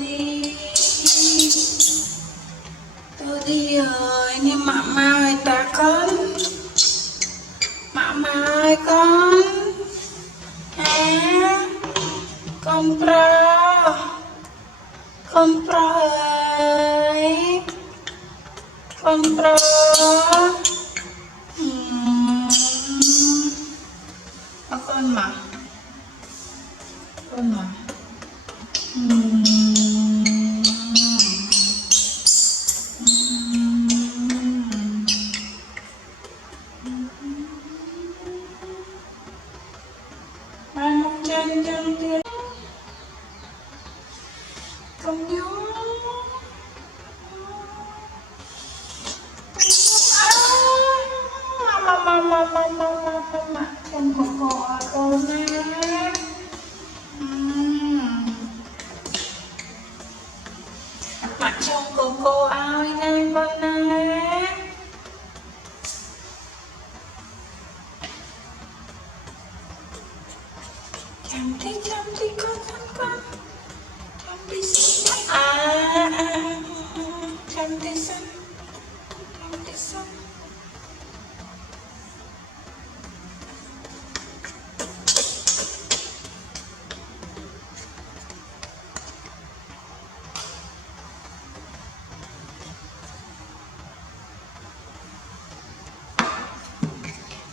đi tôi đi rồi nhưng mama ơi ta con mama ơi con pro ơi con pro con mà mai một chân chân tiên không nhớ mama chân của cô nè mặt trong của cô ai nè con nè chăm đi con chăm đi xinh chăm đi xinh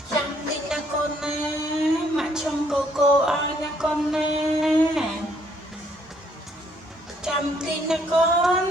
chăm đi nha con nè mặt trong của cô ai nha con nè chăm đi nha con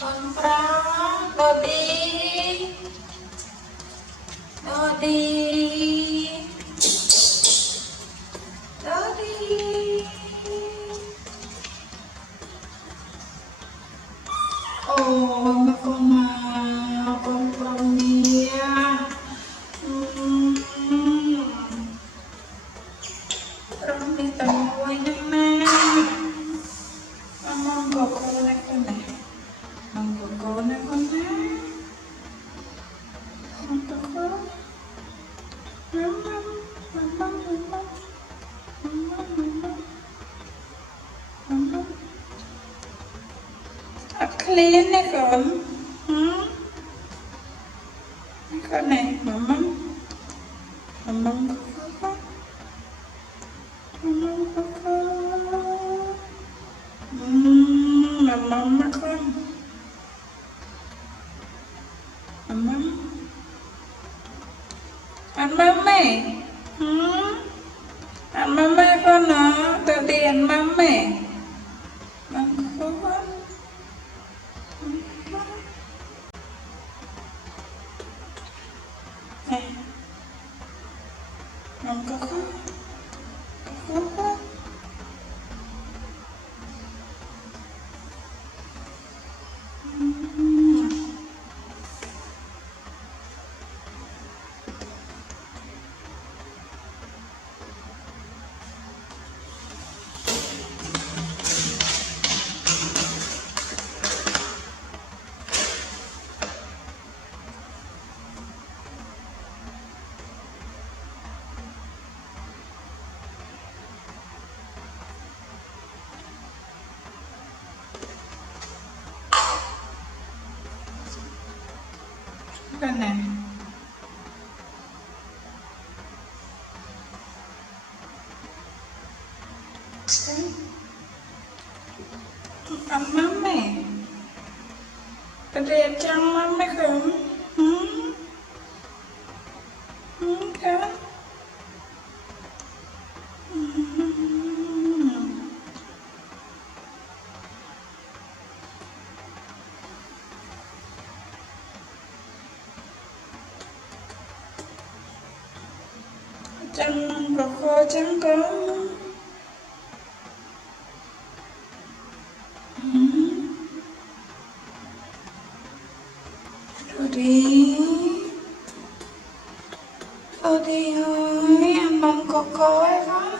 con pra đồ đi ôi mà con đi con đi tầm quay nhanh nè mong của cô này con này mong của cô này con nè mong của cô clean này con này mama ăn mama con nó tự đi ăn mama con này ăn mama cái đẹp chăng mama không cái Chẳng có khó chẳng có. Thôi đi. Thôi đi ơi, em mong có coi không?